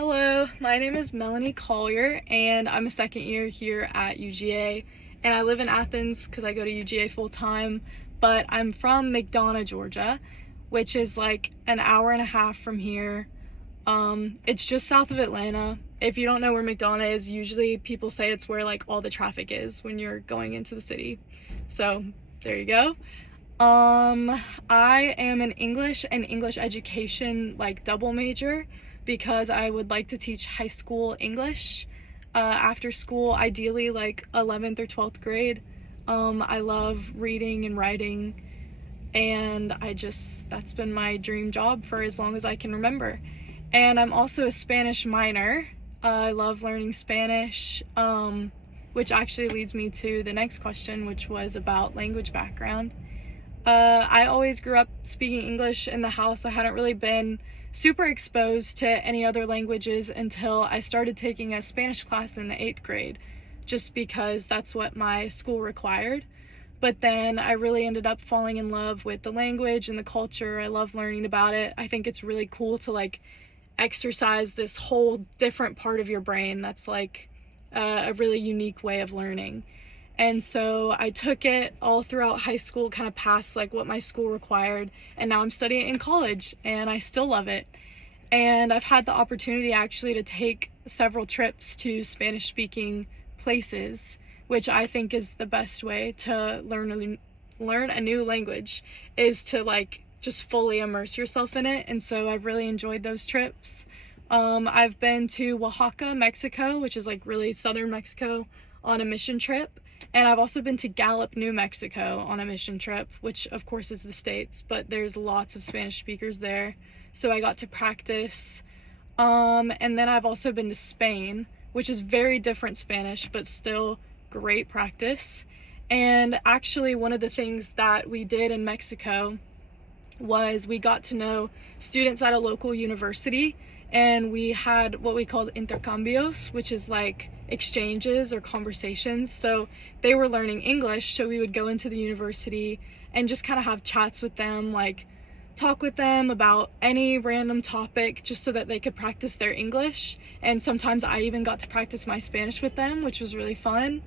Hello, my name is Melanie Collier and I'm a second year here at UGA, and I live in Athens because I go to UGA full time, but I'm from McDonough, Georgia, which is like an hour and a half from here. It's just south of Atlanta. If you don't know where McDonough is, usually people say it's where like all the traffic is when you're going into the city. So there you go. I am an English and English education like double major because I would like to teach high school English after school, ideally like 11th or 12th grade. I love reading and writing, and that's been my dream job for as long as I can remember. And I'm also a Spanish minor. I love learning Spanish, which actually leads me to the next question, which was about language background. I always grew up speaking English in the house. I hadn't really been super exposed to any other languages until I started taking a Spanish class in the 8th grade, just because that's what my school required. But then I really ended up falling in love with the language and the culture. I love learning about it. I think it's really cool to like exercise this whole different part of your brain that's like a really unique way of learning. And so I took it all throughout high school, kind of past like what my school required, and now I'm studying in college and I still love it. And I've had the opportunity actually to take several trips to Spanish speaking places, which I think is the best way to learn a new language, is to like just fully immerse yourself in it. And so I've really enjoyed those trips. I've been to Oaxaca, Mexico, which is like really southern Mexico, on a mission trip. And I've also been to Gallup, New Mexico on a mission trip, which of course is the States, but there's lots of Spanish speakers there. So I got to practice. And then I've also been to Spain, which is very different Spanish, but still great practice. And actually one of the things that we did in Mexico was we got to know students at a local university, and we had what we called intercambios, which is like exchanges or conversations. So they were learning English, so we would go into the university and just kind of have chats with them, like talk with them about any random topic, just so that they could practice their English. And sometimes I even got to practice my Spanish with them, which was really fun.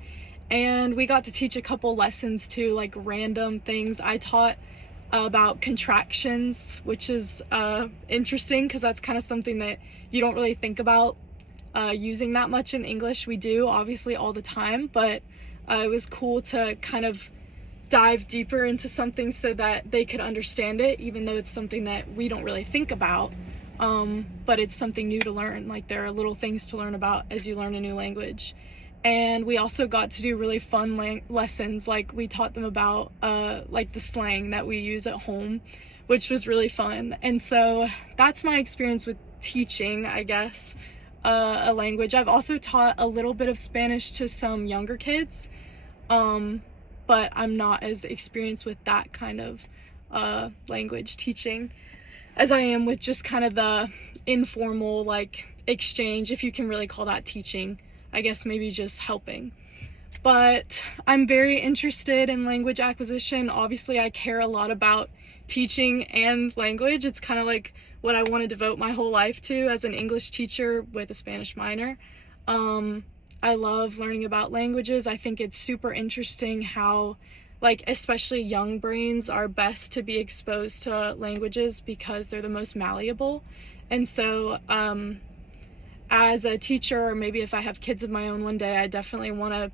And we got to teach a couple lessons too, like random things. I taught about contractions, which is interesting because that's kind of something that you don't really think about using that much in English. We do obviously all the time, but it was cool to kind of dive deeper into something so that they could understand it, even though it's something that we don't really think about, but it's something new to learn. Like there are little things to learn about as you learn a new language. And we also got to do really fun lessons, like we taught them about like the slang that we use at home, which was really fun. And so that's my experience with teaching, I guess, a language. I've also taught a little bit of Spanish to some younger kids, but I'm not as experienced with that kind of language teaching as I am with just kind of the informal like exchange, if you can really call that teaching. I guess maybe just helping. But I'm very interested in language acquisition. Obviously, I care a lot about teaching and language. It's kind of like what I want to devote my whole life to as an English teacher with a Spanish minor. I love learning about languages. I think it's super interesting how, like, especially young brains are best to be exposed to languages because they're the most malleable. And so, as a teacher, or maybe if I have kids of my own one day, I definitely want to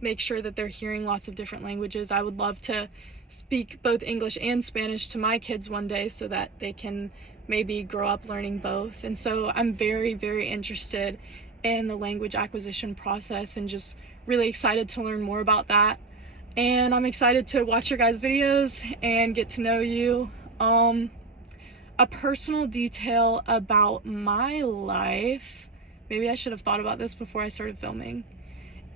make sure that they're hearing lots of different languages. I would love to speak both English and Spanish to my kids one day so that they can maybe grow up learning both. And so I'm very, very interested in the language acquisition process and just really excited to learn more about that. And I'm excited to watch your guys' videos and get to know you. A personal detail about my life, maybe I should have thought about this before I started filming,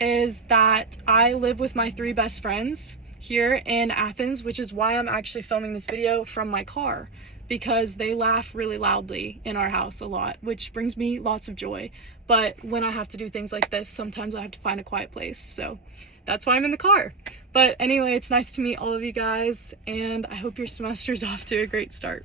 is that I live with my 3 best friends here in Athens, which is why I'm actually filming this video from my car, because they laugh really loudly in our house a lot, which brings me lots of joy. But when I have to do things like this, sometimes I have to find a quiet place, so that's why I'm in the car. But anyway, it's nice to meet all of you guys, and I hope your semester's off to a great start.